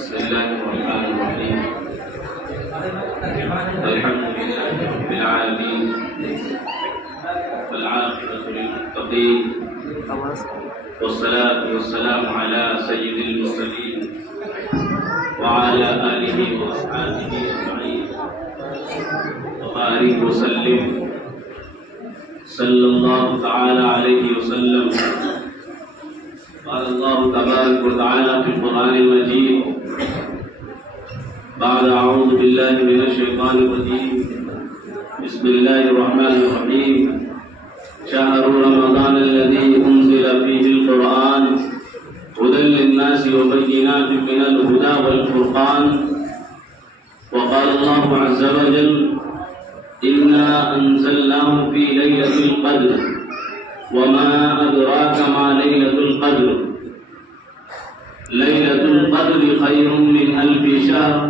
بسم الله الرحمن الرحيم. الحمد لله رب العالمين والعاقبة للمتقين والصلاة والسلام على سيد المرسلين وعلى آله وأصحابه أجمعين وبارك وسلم صلى الله تعالى عليه وسلم. قال الله تبارك وتعالى في القرآن المجيد بعد أعوذ بالله من الشيطان الرجيم بسم الله الرحمن الرحيم. شهر رمضان الذي أنزل فيه القرآن هدى للناس وبينات من الهدى والفرقان. وقال الله عز وجل إنا أنزلناه في ليلة القدر وما أدراك ما ليلة القدر. ليلة القدر خير من ألف شهر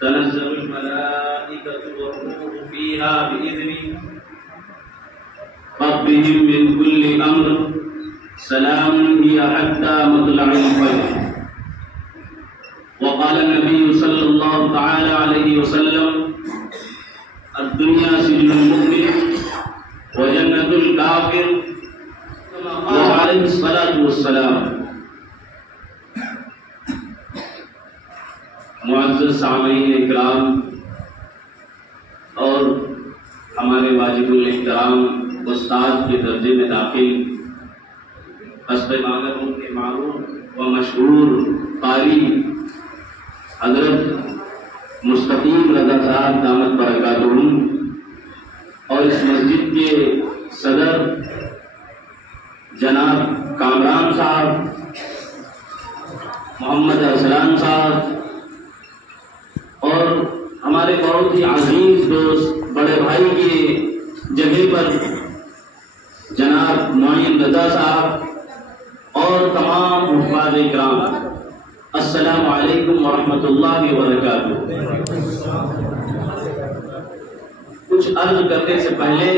تنزل الملائكة والروح فيها بإذن ربهم من كل أمر سلام هي حتى مطلع الفجر. وقال النبي صلى الله تعالى عليه وسلم الدنيا سجن المؤمن وجنة الكافر وعليه الصلاة والسلام. معزز سامعین اکرام اور ہمارے واجب الاحترام استاد کے درجے میں داخل حسب ماغروں کے معروف و مشہور قاری حضرت مستقیم رضا صاحب دامت برکاتہم اور اس مسجد کے صدر جناب کامران صاحب، محمد ارسلان صاحب اور ہمارے بہت ہی عزیز دوست بڑے بھائی کی جگہ پر جناب معین رضا صاحب اور تمام حفاظ اکرام، السلام علیکم ورحمۃ اللہ وبرکاتہ. کچھ عرض کرنے سے پہلے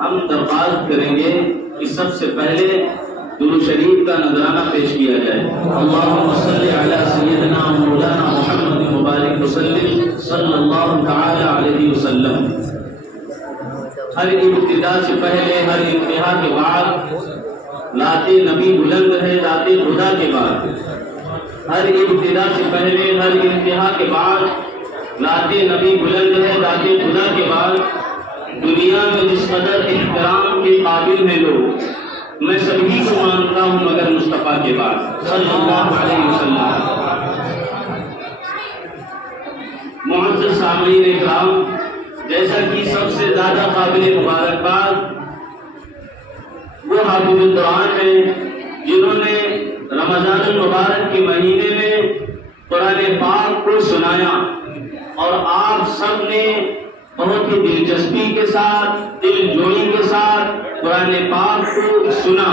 ہم درخواست کریں گے کہ سب سے پہلے درود شریف کا نذرانہ پیش کیا جائے. اللہم صلی علی سیدنا مولانا محمد مبارک وسلم صلی اللہ تعالی علیہ وسلم. ہر ابتدا سے پہلے ہر انتہا کے بعد ذات نبی بلند ہے ذات خدا کے بعد. ہر ابتدا سے پہلے ہر انتہا کے بعد ذات نبی بلند ہے ذات خدا کے بعد. دنیا میں جس قدر احترام کے قابل ہیں لوگ، میں سبھی کو مانتا ہوں مگر مصطفیٰ کے بعد صلی اللہ علیہ وسلم. معزز سامعین اکرام، جیسا کہ سب سے زیادہ قابل مبارکباد وہ حافظ القرآن ہیں جنہوں نے رمضان المبارک کے مہینے میں قرآن پاک کو سنایا اور آپ سب نے بہت ہی دلچسپی کے ساتھ دل جوئی کے ساتھ قرآن پاک کو سنا.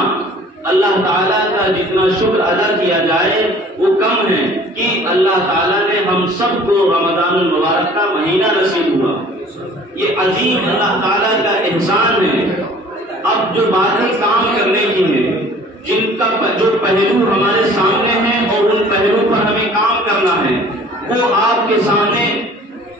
اللہ تعالیٰ کا جتنا شکر ادا کیا جائے وہ کم ہے کہ اللہ تعالیٰ نے ہم سب کو رمضان المبارک کا مہینہ نصیب ہوا. یہ عظیم اللہ تعالیٰ کا احسان ہے. اب جو باتیں کام کرنے کی ہیں، جن کا جو پہلو ہمارے سامنے ہیں اور ان پہلو پر ہمیں کام کرنا ہے، وہ آپ کے سامنے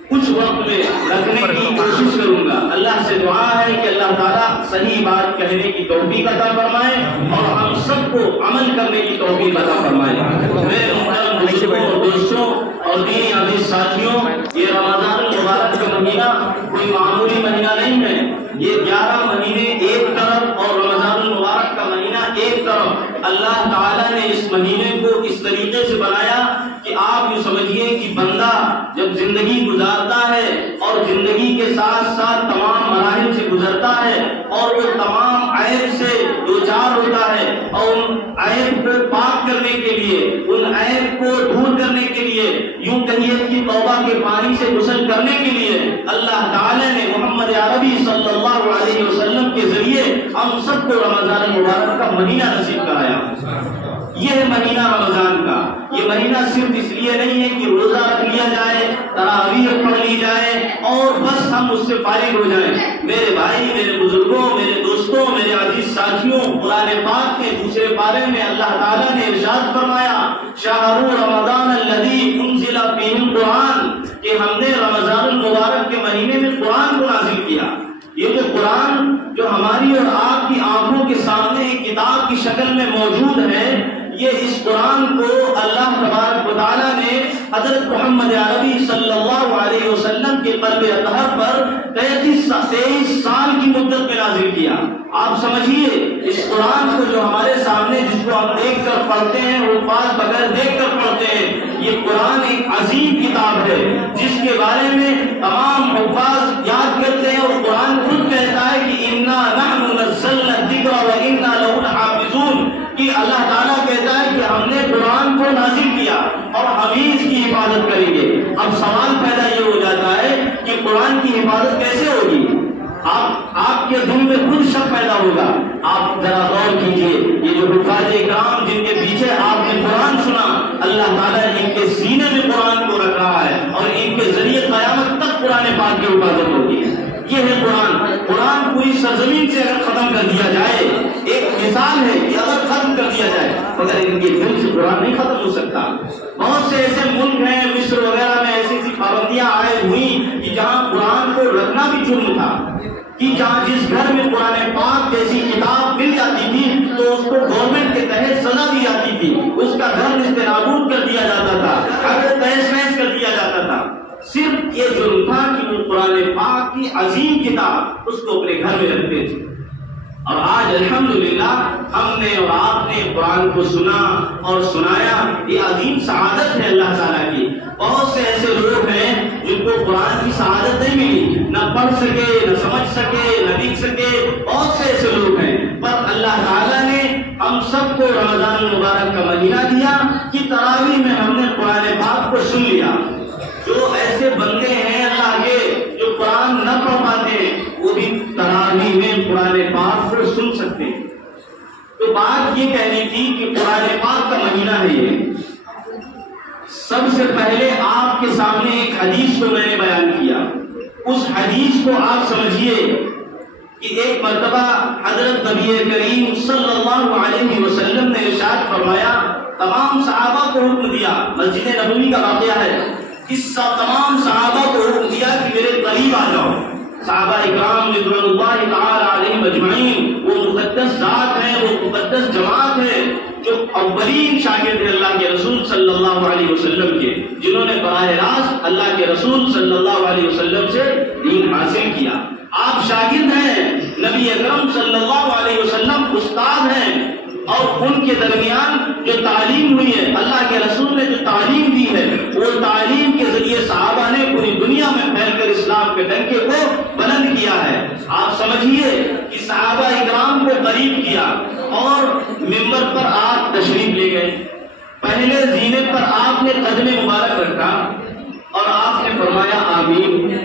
کچھ وقت میں رکھنے کی کوشش کروں گا. اللہ سے دعا ہے کہ اللہ تعالیٰ صحیح بات کہنے کی توفیق عطا فرمائے اور ہم سب کو عمل کرنے کی توفیق عطا فرمائے. میرے محترم بزرگوں اور دوستوں اور دینی عزیز ساتھیوں، یہ رمضان المبارک کا مہینہ کوئی معمولی مہینہ نہیں ہے. یہ 11 مہینے ایک طرف اور رمضان المبارک کا مہینہ ایک طرف. اللہ تعالیٰ نے اس مہینے کو اس طریقے سے بنایا کہ آپ یہ سمجھیے کہ بندہ جب زندگی گزارتا ہے اور زندگی کے ساتھ ساتھ تمام مراحل سے گزرتا ہے اور وہ تمام عیب سے دوچار ہوتا ہے اور ان عیب کو پاک کرنے کے لیے، ان عیب کو دور کرنے کے لیے، یوں کہیے کہ توبہ کے پانی سے غسل کرنے کے لیے اللہ تعالی نے محمد عربی صلی اللہ علیہ وسلم کے ذریعے ہم سب کو رمضان المبارک کا مہینہ نصیب کرایا. یہ ہے مہینہ رمضان کا. یہ یہ مہینہ صرف اس لیے نہیں ہے کہ روزہ رکھ لیا جائے، تراویح پڑھ لی جائے اور بس ہم اس سے فارغ ہو جائیں۔ میرے بھائی، میرے بزرگوں، میرے دوستوں، میرے عزیز ساتھیوں، قرآن پاک کے دوسرے پارے میں اللہ تعالیٰ نے ارشاد فرمایا شہر رمضان الذی انزل فیہ القرآن، کہ ہم نے رمضان المبارک کے مہینے میں قرآن کو نازل کیا۔ یہ جو قرآن جو ہماری اور آپ کی آنکھوں کے سامنے ایک کتاب کی شکل میں موجود ہے، یہ اس قرآن کو اللہ تبارک و تعالیٰ نے حضرت محمد عربی صلی اللہ علیہ وسلم کے قلب اطہر پر 23 سال کی مدت میں نازل کیا۔ آپ سمجھیے اس قرآن کو جو ہمارے سامنے جس کو ہم دیکھ کر پڑھتے ہیں، الفاظ بغیر دیکھ کر پڑھتے ہیں، یہ قرآن ایک عظیم کتاب ہے جس کے بارے میں تمام الفاظ یاد کرتے ہیں، اور قرآن خود کہتا ہے کہ انا نحن نزلنا الذکر وانا لہ لحافظون، کہ اللہ تعالیٰ کہتا ہے کہ ہم نے قرآن کو نازل کیا اور ہم ہی اس کی حفاظت کریں گے۔ اب سوال پیدا یہ ہو جاتا ہے کہ قرآن کی حفاظت کیسے ہوگی؟ آپ کے دل میں خود شک پیدا ہوگا۔ آپ ذرا غور کیجئے، یہ جو حفاظ کرام جن کے پیچھے آپ نے قرآن سنا، اللہ تعالیٰ نے ان کے سینے میں قرآن کو رکھ رہا ہے اور ان کے ذریعے قیامت تک قرآن پاک کی حفاظت ہوتی ہے۔ یہ ہے قرآن۔ قرآن پوری سرزمین سے اگر ختم کر دیا جائے، ایک مثال ہے کہ اگر ختم کر دیا جائے مگر ان کے دل سے قرآن نہیں ختم ہو سکتا۔ بہت سے ایسے ملک ہیں، مصر وغیرہ میں ایسی پابندیاں عائد ہوئی کہ جہاں قرآن کو رکھنا بھی جرم تھا، کہ جہاں جس گھر میں قرآن پاک جیسی کتاب مل جاتی تھی تو اس کو گورنمنٹ کے تحت سزا دی جاتی تھی، اس کا گھر نابود کر دیا جاتا تھا، اگر تہس نہس کر دیا جاتا تھا۔ صرف یہ جرم تھا کہ وہ قرآن پاک کی عظیم کتاب اس کو اپنے گھر میں رکھتے تھے۔ اور آج الحمدللہ ہم نے اور آپ نے قرآن کو سنا اور سنایا، یہ عظیم سعادت ہے اللہ تعالیٰ کی۔ بہت سے ایسے لوگ ہیں جن کو قرآن کی سعادت نہیں ملی، نہ پڑھ سکے، نہ سمجھ سکے، نہ لکھ سکے، بہت سے ایسے لوگ ہیں، پر اللہ تعالیٰ نے ہم سب کو رمضان المبارک کا مہینہ دیا کہ تراویح میں ہم نے قرآن پاک کو سن لیا۔ جو ایسے بندے ہیں اللہ کے جو قرآن نہ پڑھ پاتے وہ بھی تراویح میں قرآن پاک کو سن سکتے ہیں۔ تو بات یہ کہنی تھی کہ قرآن پاک کا مہینہ ہے یہ۔ سب سے پہلے آپ کے سامنے ایک حدیث کو میں نے بیان کیا، اس حدیث کو آپ سمجھیے کہ ایک مرتبہ حضرت نبی کریم صلی اللہ علیہ وسلم نے ارشاد فرمایا، تمام صحابہ کو حکم دیا، مسجد نبوی کا واقعہ ہے، تمام صحابہ کو حکم دیا کہ میرے قریب آ جاؤ۔ صحابہ اکرام رضوان اللہ تعالی علیہم اجمعین، وہ مقدس ذات ہیں، وہ مقدس جماعت ہے جو اولین شاگرد ہیں اللہ کے رسول صلی اللہ علیہ وسلم کے، جنہوں نے براہ راست اللہ کے رسول صلی اللہ علیہ وسلم سے دین حاصل کیا۔ آپ شاگرد ہیں، نبی اکرم صلی اللہ علیہ وسلم استاد ہیں، اور ان کے درمیان جو تعلیم ہوئی ہے، اللہ کے رسول نے جو تعلیم دی ہے، وہ تعلیم کے ذریعے صحابہ نے پوری دنیا میں پھیل کر اسلام کے ڈنکے کو بلند کیا ہے۔ آپ سمجھیے کہ صحابہ اکرام کو قریب کیا اور ممبر پر آپ تشریف لے گئے۔ پہلے زینے پر آپ نے قدم مبارک رکھا اور آپ نے فرمایا آمین۔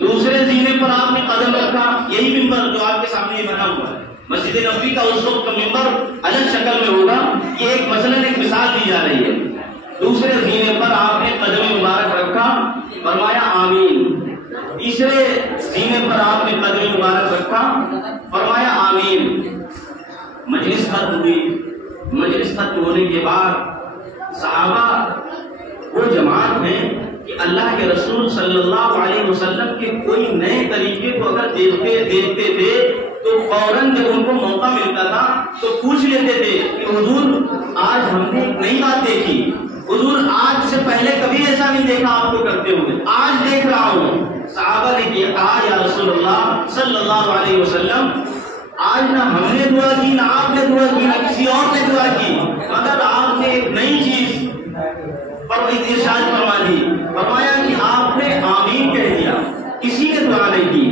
دوسرے زینے پر آپ نے قدم رکھا، یہی ممبر جو آپ کے سامنے بنا ہوا ہے، مسجد نبوی کا اس وقت کا ممبر الگ شکل میں ہوگا، یہ ایک مثلاً ایک مثال دی جا رہی ہے۔ دوسرے زینے پر آپ نے قدم مبارک رکھا، فرمایا آمین۔ تیسرے زینے پر آپ نے قدم مبارک رکھا، فرمایا آمین۔ مجلس ختم ہوئی، مجلس ختم ہونے کے بعد صحابہ وہ جماعت ہیں کہ اللہ کے رسول صلی اللہ علیہ وسلم کے کوئی نئے طریقے کو اگر دیکھتے تھے تو فوراً جب ان کو موقع ملتا تھا تو پوچھ لیتے تھے کہ حضور آج ہم نے ایک نئی بات دیکھی، حضور آج سے پہلے کبھی ایسا نہیں دیکھا آپ کو کرتے ہوئے، آج دیکھ رہا ہوں۔ صحابہ نے کہا یا رسول اللہ صلی اللہ علیہ وسلم، آج نہ ہم نے دعا کی، نہ آپ نے دعا کی، نہ کسی اور نے دعا کی، مگر آپ نے ایک نئی چیز پر ارشاد فرما دی، فرمایا کہ آپ نے آمین کہہ دیا، کسی نے دعا نہیں کی۔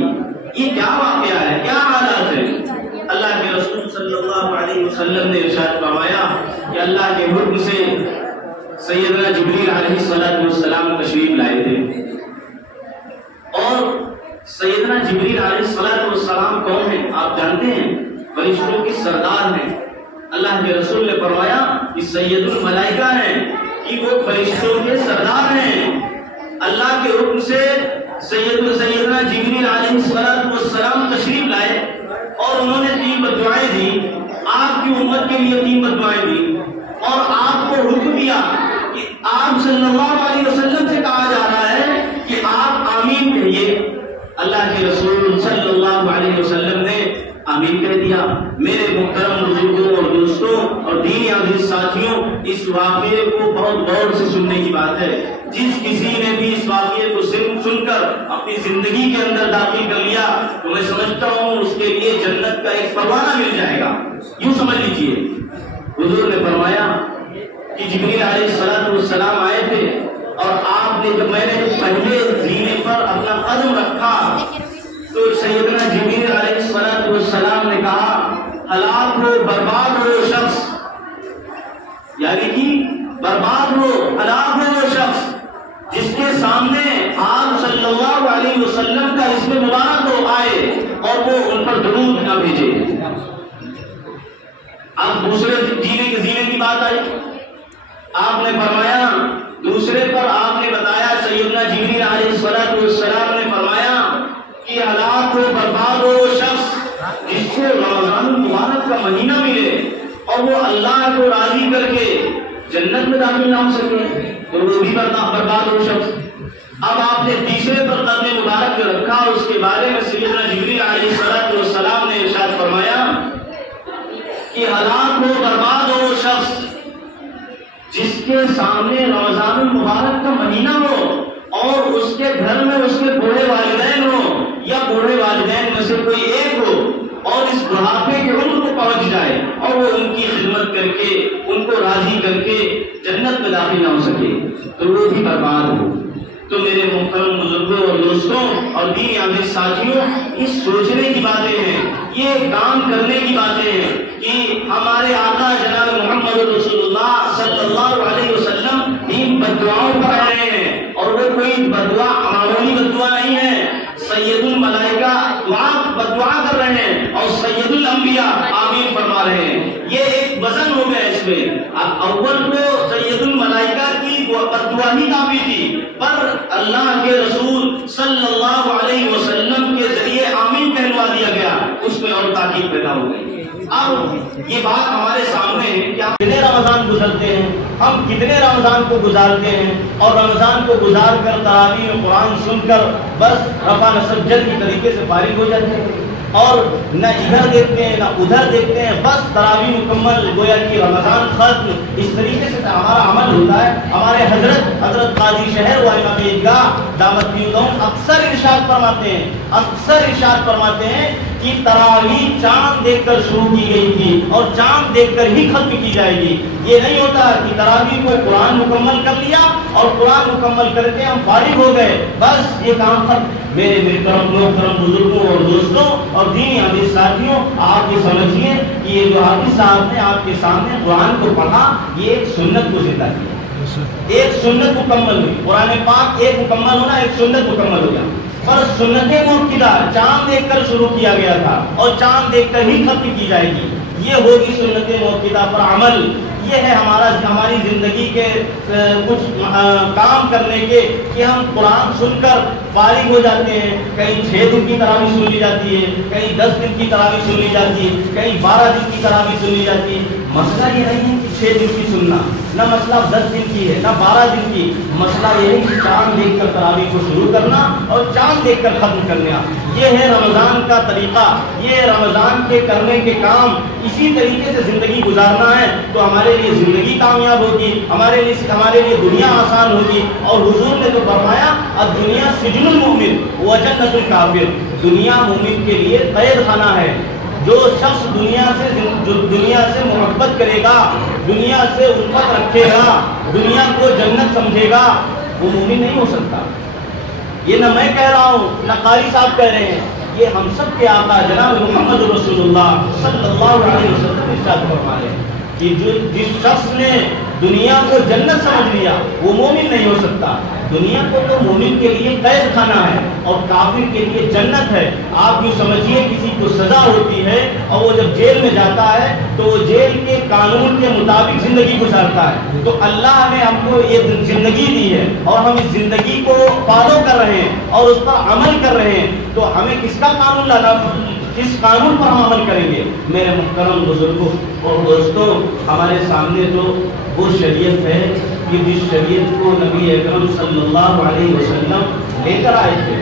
یہ کیا واقعہ ہے، کیا حالات ہے؟ اللہ کے رسول صلی اللہ علیہ وسلم نے ارشاد فرمایا کہ اللہ کے حکم سے سیدنا جبریل علیہ السلام تشریف لائے تھے، اور سیدنا جبریل علیہ السلام کون ہیں آپ جانتے ہیں؟ فرشتوں کے سردار ہیں۔ اللہ کے رسول نے فرمایا کہ سید الملائکہ ہیں، کہ وہ فرشتوں کے سردار ہیں۔ اللہ کے حکم سے سیدنا جبریل علیہ السلام تشریف لائے اور انہوں نے 3 بددعائیں دی، آپ کی امت کے لیے 3 بددعائیں دی، اور آپ کو حکم دیا کہ آپ صلی اللہ علیہ وسلم سے کہا جا رہا ہے کہ آپ آمین کہیے۔ اللہ کے رسول صلی اللہ علیہ وسلم نے آمین کہہ دیا۔ میرے محترم بزرگوں اور دوستوں اور دینی عزیز ساتھیوں، اس واقعے کو بہت غور سے سننے کی بات ہے۔ جس کسی نے بھی اس واقعے کو سن کر اپنی زندگی کے اندر داخل کر لیا تو میں سمجھتا ہوں اس کے لیے جنت کا ایک پروانہ مل جائے گا۔ یوں سمجھ لیجئے، حضور نے فرمایا کہ جبریل علیہ السلام آئے تھے اور آپ نے جب میں نے پہلے زینے پر اپنا قدم رکھا تو سیدنا جبریل علیہ السلام نے کہا ہلاک ہو، برباد ہو وہ شخص، یعنی کہ برباد ہو، ہلاک ہو وہ شخص جس کے سامنے آپ صلی اللہ علیہ وسلم کا اسم مبارک ہو آئے اور وہ ان پر درود نہ بھیجے۔ اب دوسرے زینے کی بات آئی، آپ نے فرمایا دوسرے پر آپ نے بتایا، سیدنا جبریل علیہ السلام نے فرمایا کہ ہلاک ہو، برباد ہو وہ شخص جس کو رمضان المبارک کا مہینہ ملے اور وہ اللہ کو راضی کر کے جنت میں داخل نہ ہو سکے، تو وہ بھی برباد ہو شخص۔ اب آپ نے تیسرے پر قدم مبارک جو رکھا، اس کے بارے میں سیدنا جبریل علیہ السلام نے ارشاد فرمایا کہ ہلاک ہو، برباد ہو وہ شخص جس کے سامنے رمضان المبارک کا مہینہ ہو اور اس کے گھر میں اس کے بوڑھے والدین ہو یا بوڑھے والدین میں سے کوئی ایک ہو اور اس بڑھاپے کے عمر کو پہنچ جائے اور وہ ان کی خدمت کر کے ان کو راضی کر کے جنت میں داخل نہ ہو سکے تو وہ بھی برباد ہو۔ تو میرے محترم بزرگوں اور دوستوں اور دینی عزیز ساتھیوں، اس سوچنے کی باتیں ہیں، یہ کام کرنے کی باتیں ہیں کہ ہمارے آقا جناب محمد رسول اللہ صلی اللہ علیہ وسلم ان بددعاؤں پر آ رہے ہیں اور وہ کوئی بددعا معمولی بددعا نہیں ہے۔ سید الملائکہ بددعا کر رہے ہیں اور سید الانبیاء آمین فرما رہے ہیں۔ یہ ایک وزن ہو گیا اس میں۔ اول تو سید الملائکہ کی بددعا ہی کافی تھی، پر اللہ کے رسول صلی اللہ علیہ وسلم کے ذریعے آمین کہلوا دیا گیا، اس میں اور تاکید پیدا ہو گئی۔ اب یہ بات ہمارے سامنے ہے کہ ہم کتنے رمضان گزرتے ہیں، ہم کتنے رمضان کو گزارتے ہیں اور رمضان کو گزار کر تراویح میں قرآن سن کر بس رفع نسجد کی طریقے سے فارغ ہو جاتے ہیں اور نہ ادھر دیکھتے ہیں نہ ادھر دیکھتے ہیں، بس تراویح مکمل، گویا کہ رمضان ختم، اس طریقے سے ہمارا عمل ہوتا ہے۔ ہمارے حضرت قاضی شہر و امام عیدگاہ دامت فیضان اکثر ارشاد فرماتے ہیں کہ تراویح چاند دیکھ کر شروع کی گئی تھی اور چاند دیکھ کر ہی ختم کی جائے گی۔ یہ نہیں ہوتا کہ تراویح کو قرآن مکمل کر لیا اور قرآن مکمل کر کے ہم فارغ ہو گئے، بس یہ کام ختم۔ میرے محترم بزرگوں اور دوستوں اور دینی عزیز ساتھیوں، آپ یہ سمجھیے کہ یہ جو حافظ صاحب نے آپ کے سامنے قرآن کو پڑھا، یہ ایک سنت کو زندہ کیا، ایک سنت مکمل ہوئی۔ قرآن پاک ایک مکمل ہونا، ایک سنت مکمل ہو گیا۔ پر سنت موقدہ چاند دیکھ کر شروع کیا گیا تھا اور چاند دیکھ کر ہی ختم کی جائے گی، یہ ہوگی سنت موقدہ پر عمل۔ یہ ہے ہماری زندگی کے کچھ کام کرنے کے کہ ہم قرآن سن کر فارغ ہو جاتے ہیں۔ کہیں 6 دن کی تراویح سن لی جاتی ہے، کہیں 10 دن کی تراویح سن لی جاتی ہے، کہیں 12 دن کی تراویح سن لی جاتی ہے۔ مسئلہ یہ نہیں ہے کہ 6 دن کی سننا، نہ مسئلہ 10 دن کی ہے، نہ 12 دن کی۔ مسئلہ یہ ہے کہ چاند دیکھ کر تراویح کو شروع کرنا اور چاند دیکھ کر ختم کرنا۔ یہ ہے رمضان کا طریقہ، یہ رمضان کے کرنے کے کام۔ اسی طریقے سے زندگی گزارنا ہے تو ہمارے لیے زندگی کامیاب ہوگی، ہمارے لیے دنیا آسان ہوگی۔ اور حضور نے تو فرمایا الدنیا سجن المؤمن وجنت الکافر، دنیا مومن کے لیے قید خانہ ہے۔ جو شخص دنیا سے محبت کرے گا، دنیا سے الفت رکھے گا، دنیا کو جنت سمجھے گا، وہ مومن نہیں ہو سکتا۔ یہ نہ میں کہہ رہا ہوں نہ قاری صاحب کہہ رہے ہیں، یہ ہم سب کے آقا جناب محمد رسول اللہ صلی اللہ علیہ وسلم ارشاد فرما رہے ہیں کہ جس شخص نے دنیا کو جنت سمجھ لیا وہ مومن نہیں ہو سکتا۔ دنیا کو تو مومن کے لیے قید خانہ ہے اور کافر کے لیے جنت ہے. آپ یوں سمجھیے کسی کو سزا ہوتی ہے اور وہ جب جیل میں جاتا ہے تو وہ جیل کے قانون کے مطابق زندگی گزارتا ہے. تو اللہ نے ہم کو یہ زندگی دی ہے اور ہم اس زندگی کو فالو کر رہے ہیں اور اس پر عمل کر رہے ہیں, تو ہمیں کس کا قانون لانا, کس قانون پر ہم عمل کریں گے؟ میرے محترم بزرگوں اور دوستوں, ہمارے سامنے تو وہ شریعت ہے کہ جس شریعت کو نبی اکرم صلی اللہ علیہ وسلم لے کر آئے تھے,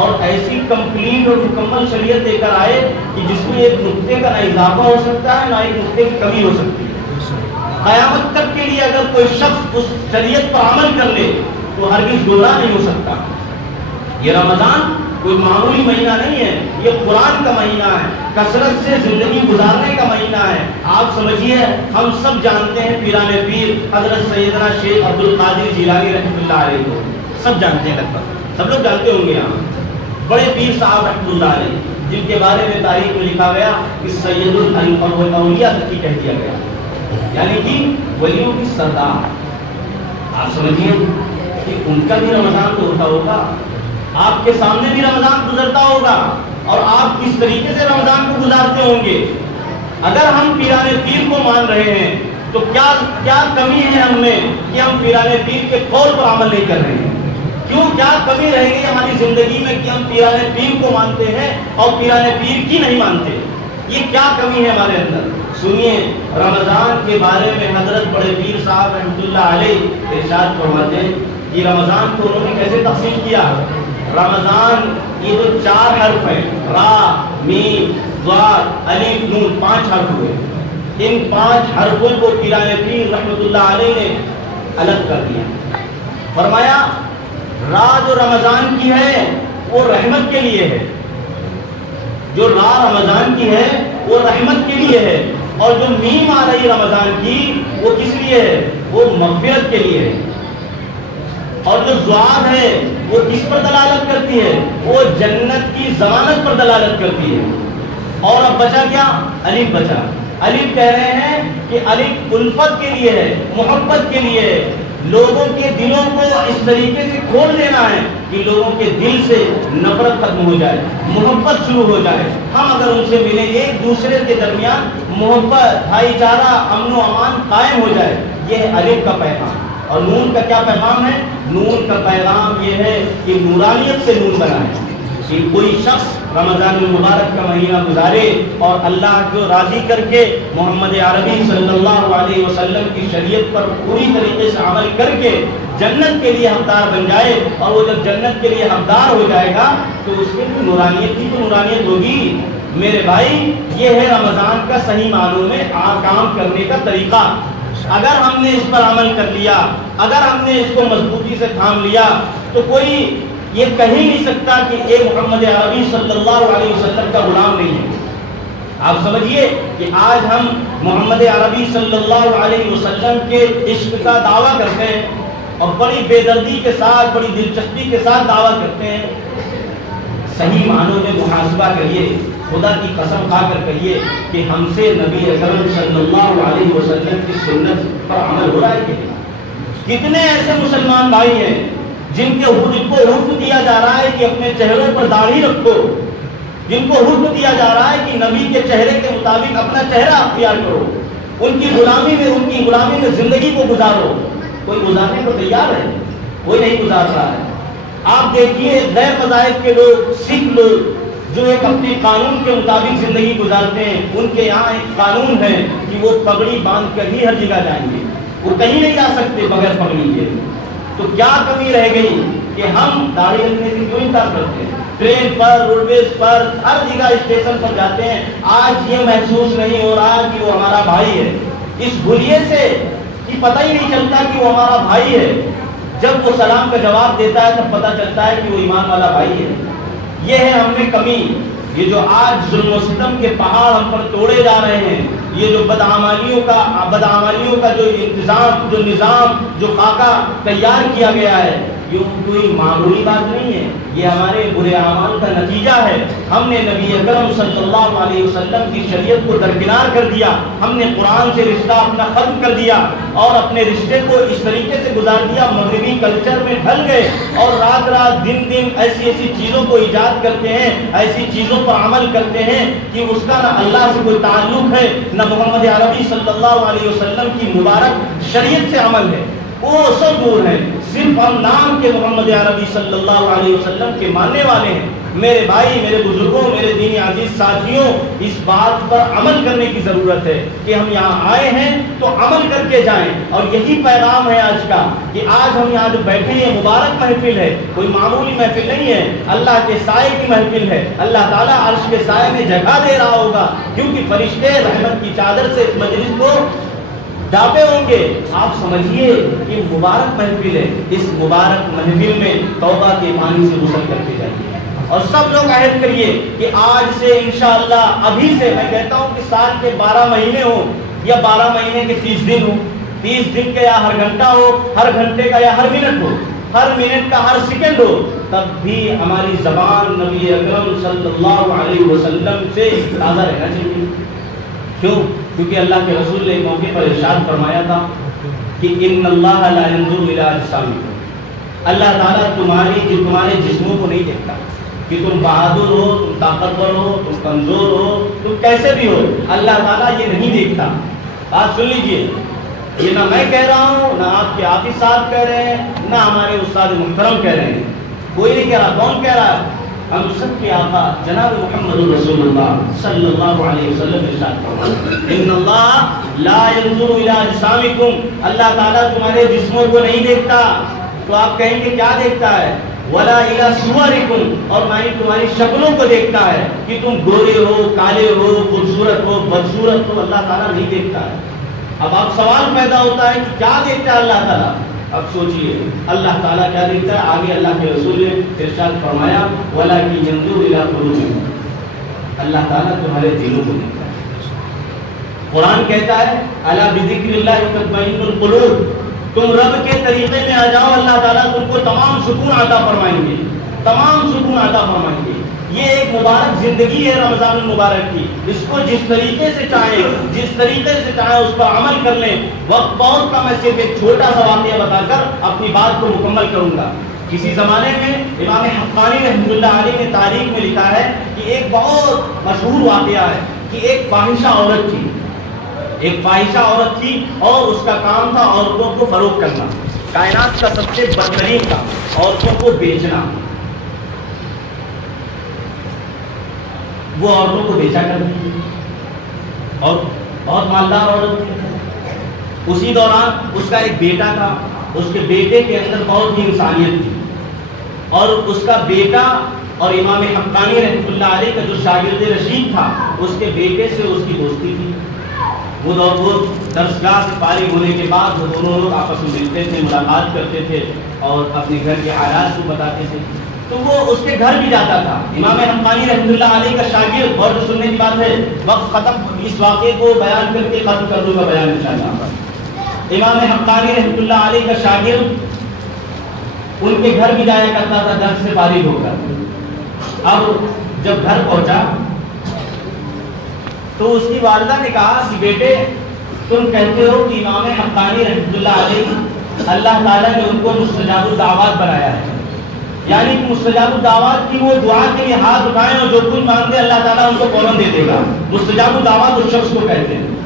اور ایسی کمپلیٹ اور مکمل شریعت لے کر آئے کہ جس میں ایک نقطے کا نہ اضافہ ہو سکتا ہے نہ ایک نقطے کی کمی ہو سکتی ہے. قیامت تک کے لیے اگر کوئی شخص اس شریعت پر عمل کر لے تو ہرگز گمراہ نہیں ہو سکتا. یہ رمضان کوئی معمولی مہینہ نہیں ہے, یہ قرآن کا مہینہ ہے, کثرت سے زندگی گزارنے کا مہینہ ہے. آپ سمجھیے, ہم سب جانتے ہیں پیران پیر حضرت سیدنا شیخ عبد القادر جیلانی رحمۃ اللہ علیہ کو, سب جانتے ہیں, لگ بھگ سب لوگ جانتے ہوں گے. یہاں بڑے پیر صاحب رحمۃ اللہ علیہ, جن کے بارے میں تاریخ میں لکھا گیا کہ سید الاولیاء تک کی کہہ دیا گیا, یعنی کہ ولیوں کی سردار. آپ سمجھیے کہ ان کا بھی رمضان تو ہوتا ہوگا, آپ کے سامنے بھی رمضان گزرتا ہوگا, اور آپ کس طریقے سے رمضان کو گزارتے ہوں گے. اگر ہم پیران پیر کو مان رہے ہیں تو کیا کمی ہے ہم میں کہ ہم پیران پیر کے قول پر عمل نہیں کر رہے ہیں؟ کیوں, کیا کمی رہ گئی ہماری زندگی میں کہ ہم پیران پیر کو مانتے ہیں اور پیران پیر کی نہیں مانتے؟ یہ کیا کمی ہے ہمارے اندر؟ سنیے, رمضان کے بارے میں حضرت بڑے پیر صاحب رحمۃ اللہ علیہ ارشاد فرماتے ہیں کہ رمضان کو انہوں نے کیسے تقسیم کیا. رمضان یہ جو 4 حرف ہیں, را, میم, ضاد, الف, نون, 5 حرف ہوئے. ان 5 حرفوں کو پیران پیر رحمۃ اللہ علیہ نے الگ کر دیا. فرمایا را جو رمضان کی ہے وہ رحمت کے لیے ہے, جو را رمضان کی ہے وہ رحمت کے لیے ہے, اور جو میم آ رہی رمضان کی وہ کس لیے ہے؟ وہ مغفرت کے لیے ہے. اور جو ضاد ہے وہ کس پر دلالت کرتی ہے؟ وہ جنت کی ضمانت پر دلالت کرتی ہے. اور اب بچا کیا؟ الف بچا. الف کہہ رہے ہیں کہ الف الفت کے لیے ہے, محبت کے لیے ہے. لوگوں کے دلوں کو اس طریقے سے کھول دینا ہے کہ لوگوں کے دل سے نفرت ختم ہو جائے, محبت شروع ہو جائے. ہم اگر ان سے ملیں, ایک دوسرے کے درمیان محبت, بھائی چارہ, امن و امان قائم ہو جائے. یہ ہے الف کا پیغام. اور نون کا کیا پیغام ہے؟ نون کا پیغام یہ ہے کہ نورانیت سے نون بنا ہے کہ کوئی شخص رمضان المبارک کا مہینہ گزارے اور اللہ کو راضی کر کے محمد عربی صلی اللہ علیہ وسلم کی شریعت پر پوری طریقے سے عمل کر کے جنت کے لیے حقدار بن جائے. اور وہ جب جنت کے لیے حقدار ہو جائے گا تو اس کے لیے نورانیت ہی تو نورانیت ہوگی. میرے بھائی, یہ ہے رمضان کا صحیح معنوں میں کام کرنے کا طریقہ. اگر ہم نے اس پر عمل کر لیا, اگر ہم نے اس کو مضبوطی سے تھام لیا, تو کوئی یہ کہہ ہی نہیں سکتا کہ اے محمد عربی صلی اللہ علیہ وسلم کا غلام نہیں ہے. آپ سمجھیے کہ آج ہم محمد عربی صلی اللہ علیہ وسلم کے عشق کا دعویٰ کرتے ہیں اور بڑی بے دردی کے ساتھ, بڑی دلچسپی کے ساتھ دعویٰ کرتے ہیں. صحیح معنوں میں محاسبہ کریے, خدا کی قسم کھا کر کہیے کہ ہم سے نبی اکرم صلی اللہ علیہ وسلم کی سنت پر عمل ہو رہا ہے. کتنے ایسے مسلمان بھائی ہیں جن کو حکم دیا جا رہا ہے کہ اپنے چہروں پر داڑھی رکھو, جن کو حکم دیا جا رہا ہے کہ نبی کے چہرے کے مطابق اپنا چہرہ اختیار کرو, ان کی غلامی میں زندگی کو گزارو. کوئی گزارنے کو تیار ہے؟ کوئی نہیں گزار رہا ہے. آپ دیکھیے غیر مذاہب کے لوگ, سکھ لوگ جو ایک اپنے قانون کے مطابق زندگی گزارتے ہیں, ان کے یہاں ایک قانون ہے کہ وہ پگڑی باندھ کر ہی ہر جگہ جائیں گے, وہ کہیں نہیں جا سکتے بغیر پگڑی کے. تو کیا کمی رہ گئی کہ ہم داڑھی رکھنے سے کیوں انکار کرتے ہیں؟ ٹرین پر, روڈ ویز پر, ہر جگہ اسٹیشن پر جاتے ہیں, آج یہ محسوس نہیں ہو رہا کہ وہ ہمارا بھائی ہے. اس بھولیے سے کہ پتہ ہی نہیں چلتا کہ وہ ہمارا بھائی ہے. جب وہ سلام کا جواب دیتا ہے تب پتہ چلتا ہے کہ وہ ایمان والا بھائی ہے. یہ ہے ہم میں کمی. یہ جو آج ظلم و ستم کے پہاڑ ہم پر توڑے جا رہے ہیں, یہ جو بدعمالیوں کا جو انتظام, جو نظام, جو خاکہ تیار کیا گیا ہے, یہ کوئی معمولی بات نہیں ہے، یہ ہمارے برے اعمال کا نتیجہ ہے۔ ہم نے نبی اکرم صلی اللہ علیہ وسلم کی شریعت کو درکنار کر دیا، ہم نے قرآن سے رشتہ اپنا ختم کر دیا اور اپنے رشتے کو اس طریقے سے گزار دیا، مغربی کلچر میں ڈھل گئے اور رات رات دن دن ایسی ایسی چیزوں کو ایجاد کرتے ہیں، ایسی چیزوں پر عمل کرتے ہیں کہ اس کا نہ اللہ سے کوئی تعلق ہے، نہ محمد عربی صلی اللہ علیہ وسلم کی مبارک شریعت سے عمل ہے، وہ سب دور ہے۔ صرف ہم نام کے محمد عربی صلی اللہ علیہ وسلم کے ماننے والے ہیں۔ میرے بھائی، میرے بزرگوں، میرے دینی عزیز ساتھیوں، اس بات پر عمل کرنے کی ضرورت ہے کہ ہم یہاں آئے ہیں تو عمل کر کے جائیں، اور یہی پیغام ہے آج کا کہ آج ہم یہاں جو بیٹھے ہیں مبارک محفل ہے، کوئی معمولی محفل نہیں ہے، اللہ کے سائے کی محفل ہے۔ اللہ تعالیٰ عرش کے سائے میں جگہ دے رہا ہوگا، کیونکہ فرشتے رحمت کی چادر سے اس مجلس کو ڈھانپے ہوں گے۔ آپ سمجھیے کہ مبارک محفل ہے، اس مبارک محفل میں توبہ کے پانی سے غسل کر کے جائیے، اور سب لوگ عہد کریے کہ آج سے انشاءاللہ، ابھی سے میں کہتا ہوں کہ سال کے 12 مہینے ہو یا 12 مہینے کے 30 دن ہو، 30 دن کا یا ہر گھنٹہ ہو، ہر گھنٹے کا یا ہر منٹ ہو، ہر منٹ کا ہر سیکنڈ ہو، تب بھی ہماری زبان نبی اکرم صلی اللہ علیہ وسلم سے تازہ رہنا چاہیے۔ کیوں؟ کیونکہ اللہ کے رسول نے ایک موقع پر ارشاد فرمایا تھا کہ ان اللہ لا ينظر الى اجسامکم، اللہ تعالیٰ تمہارے جسموں کو نہیں دیکھتا کہ تم بہادر ہو، تم طاقتور ہو، تم کمزور ہو، تم کیسے بھی ہو، اللہ تعالیٰ یہ نہیں دیکھتا۔ بات سن لیجئے، یہ نہ میں کہہ رہا ہوں، نہ آپ کے حافظ صاحب کہہ رہے ہیں، نہ ہمارے استاد محترم کہہ رہے ہیں، کوئی نہیں کہہ رہا۔ کون کہہ رہا ہے؟ ہم سب کے آقا جناب محمد رسول اللہ صلی اللہ علیہ وسلم ارشاد فرماتے ہیں ان اللہ لا ينظر الى اجسامکم، اللہ تعالیٰ تمہارے جسموں کو نہیں دیکھتا۔ تو آپ کہیں گے کیا دیکھتا ہے؟ ولا الى صورکم، اور نہ ہی تمہاری شکلوں کو دیکھتا ہے کہ تم گورے ہو، کالے ہو، خوبصورت ہو، بدصورت ہو، اللہ تعالیٰ نہیں دیکھتا ہے۔ اب آپ سوال پیدا ہوتا ہے کہ کیا دیکھتا ہے اللہ تعالیٰ؟ اب سوچئے اللہ تعالیٰ کیا دیکھتا ہے؟ آگے اللہ کے رسول نے ارشاد فرمایا وَلَكِنْ يَنْظُرُ إِلَىٰ قُلُوبِكُمْ، اللہ تعالیٰ تمہارے دلوں کو دیکھتا ہے۔ قرآن کہتا ہے أَلَا بِذِكْرِ اللَّهِ تَطْمَئِنُّ الْقُلُوبُ، تم رب کے طریقے میں آ جاؤ، اللہ تعالیٰ تم کو تمام سکون عطا فرمائیں گے، تمام سکون عطا فرمائیں گے۔ یہ ایک مبارک زندگی ہے رمضان المبارک کی، اس کو جس طریقے سے چاہیں، جس طریقے سے چاہیں اس پر عمل کر لیں۔ وقت بہت کم ہے، صرف ایک چھوٹا سا واقعہ بتا کر اپنی بات کو مکمل کروں گا۔ کسی زمانے میں امام حقانی رحمۃ اللہ علیہ نے تاریخ میں لکھا ہے کہ ایک بہت مشہور واقعہ ہے کہ ایک فاحشہ عورت تھی، ایک فاحشہ عورت تھی اور اس کا کام تھا عورتوں کو فروخت کرنا، کائنات کا سب سے بدترین کام، عورتوں کو بیچنا۔ وہ عورتوں کو بیچا کرتی تھی اور بہت مالدار عورت تھی۔ اسی دوران اس کا ایک بیٹا تھا، اس کے بیٹے کے اندر بہت ہی انسانیت تھی، اور اس کا بیٹا اور امام حقانی رحمۃ اللہ علیہ کا جو شاگرد رشید تھا، اس کے بیٹے سے اس کی دوستی تھی۔ وہ درسگاہ سے فارغ ہونے کے بعد وہ دونوں لوگ آپس میں ملتے تھے، ملاقات کرتے تھے اور اپنے گھر کے حالات کو بتاتے تھے۔ تو وہ اس کے گھر بھی جاتا تھا۔ امام حقانی رحمۃ اللہ علیہ کا شاگرد، اور جو سننے کی بات ہے، وقت ختم، اس واقعے کو بیان کر کے ختم کر دوں گا بیان انشاءاللہ۔ امام حقانی رحمۃ اللہ علیہ کا شاگرد ان کے گھر بھی جایا کرتا تھا درس سے فارغ ہو کر۔ اب جب گھر پہنچا تو اس کی والدہ نے کہا کہ بیٹے تم کہتے ہو کہ امام حقانی رحمۃ اللہ علیہ اللہ تعالیٰ نے ان کو مستجاب الدعوات بنایا ہے، یعنی کہ مستجاب الدعوات کی وہ دعا کے لیے ہاتھ اٹھائیں اور جو کچھ مانگے اللہ تعالیٰ ان کو فوراً دے دے گا۔ مستجاب الدعوات اس شخص کو کہتے ہیں۔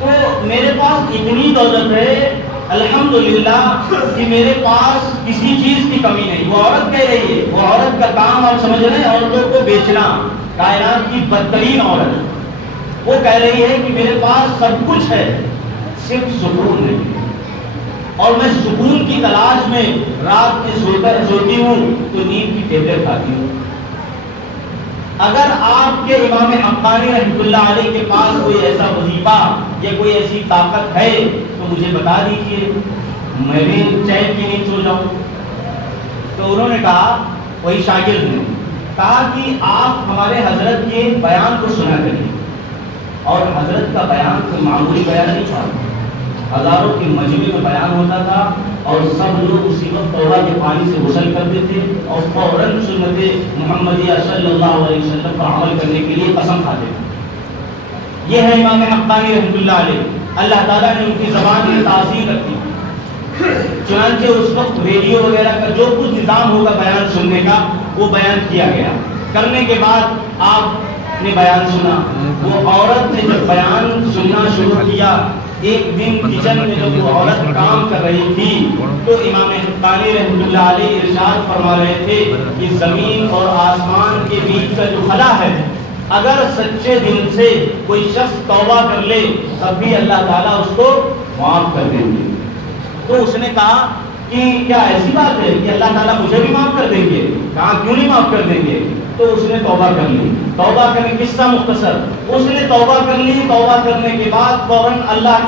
تو میرے پاس اتنی دولت ہے الحمدللہ کہ میرے پاس کسی چیز کی کمی نہیں۔ وہ عورت کہہ رہی ہے، وہ عورت کا کام آپ سمجھ رہے ہیں، عورتوں کو بیچنا، کائنات کی بدترین عورت۔ وہ کہہ رہی ہے کہ میرے پاس سب کچھ ہے، صرف سکون نہیں، اور میں سکون کی تلاش میں رات میں سوتی ہوں تو نیند کی ٹیبلٹ کھاتی ہوں۔ اگر آپ کے امام حقانی رحمۃ اللہ علیہ کے پاس کوئی ایسا وظیفہ یا کوئی ایسی طاقت ہے تو مجھے بتا دیجیے، میں بھی چین کی نیند سو جاؤں۔ تو انہوں نے کہا، وہی شاگرد نے کہا کہ آپ ہمارے حضرت کے بیان کو سنا کریے، اور حضرت کا بیان کوئی معمولی بیان نہیں تھا، ہزاروں کے مجمع میں بیان ہوتا تھا اور سب لوگ اسی وقت توبہ کے پانی سے غسل کرتے تھے اور فوراً سنت محمدیہ صلی اللہ علیہ وسلم پر عمل کرنے کے لیے قسم کھاتے تھے۔ یہ ہے امام حقانی رحمۃ اللہ علیہ، اللہ تعالیٰ نے ان کی زبان میں تاثیر رکھی، چنانچہ اس وقت ریڈیو وغیرہ کا جو کچھ نظام ہوگا بیان سننے کا وہ بیان کیا گیا۔ کرنے کے بعد آپ نے بیان سنا، وہ عورت نے جب بیان سننا شروع کیا، ایک دن کچن میں جب وہ عورت کام کر رہی تھی تو امام حقانی رحمۃ اللہ علیہ ارشاد فرما رہے تھے کہ زمین اور آسمان کے بیچ کا جو خلا ہے، اگر سچے دل سے کوئی شخص توبہ کر لے تب بھی اللہ تعالیٰ اس کو معاف کر دیں گے۔ تو اس نے کہا کہ کیا ایسی بات ہے کہ اللہ تعالیٰ مجھے بھی معاف کر دیں گے؟ کہا کیوں نہیں معاف کر دیں گے؟ تو اس نے توبہ کر لی۔ توبہ کرنے قصہ مختصر، اس نے توبہ کر لی، توبہ کرنے کے بعد فوراً اللہ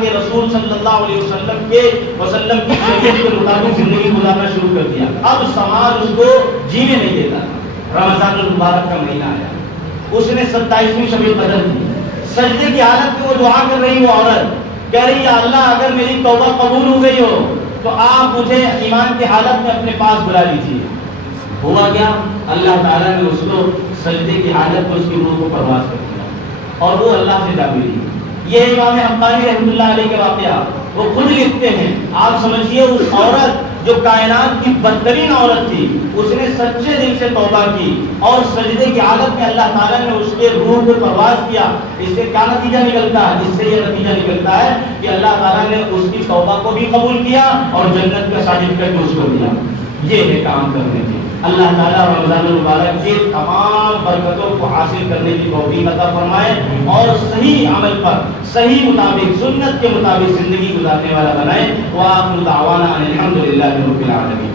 کے رسول صلی اللہ علیہ وسلم کی شریعت کے مطابق زندگی گزارنا شروع کر دیا۔ اب سماج اس کو جینے نہیں دیتا تھا۔ رمضان المبارک کا مہینہ آیا، اس نے 27ویں شب قدر کی، سجدے کی حالت میں وہ دعا کر رہی، وہ عورت کہہ رہی ہے اللہ اگر میری توبہ قبول ہو گئی ہو تو آپ مجھے ایمان کی حالت میں اپنے پاس بلا لیجیے۔ ہوا کیا؟ اللہ تعالیٰ نے اس کو سجدے کی حالت میں اس کی روح کو پرواز کر دیا اور وہ اللہ سے جا ملی۔ یہ امام حقانی رحمۃ اللہ علیہ کے واقعہ وہ خود لکھتے ہیں۔ آپ سمجھیے اس عورت جو کائنات کی بدترین عورت تھی، اس نے سچے دل سے توبہ کی اور سجدے کی حالت میں اللہ تعالیٰ نے اس کے روح کو پرواز کیا۔ اس سے کیا نتیجہ نکلتا ہے؟ اس سے یہ نتیجہ نکلتا ہے کہ اللہ تعالیٰ نے اس کی توبہ کو بھی قبول کیا اور جنت کا سرٹیفکیٹ اس کو دیا۔ یہ ہے کام کرنے کی۔ اللہ تعالیٰ رمضان المبارک کے تمام برکتوں کو حاصل کرنے کی توفیق عطا فرمائے اور صحیح عمل پر صحیح مطابق سنت کے مطابق زندگی گزارنے والا بنائے۔ وآخر دعوانا ان الحمد للہ رب العالمین۔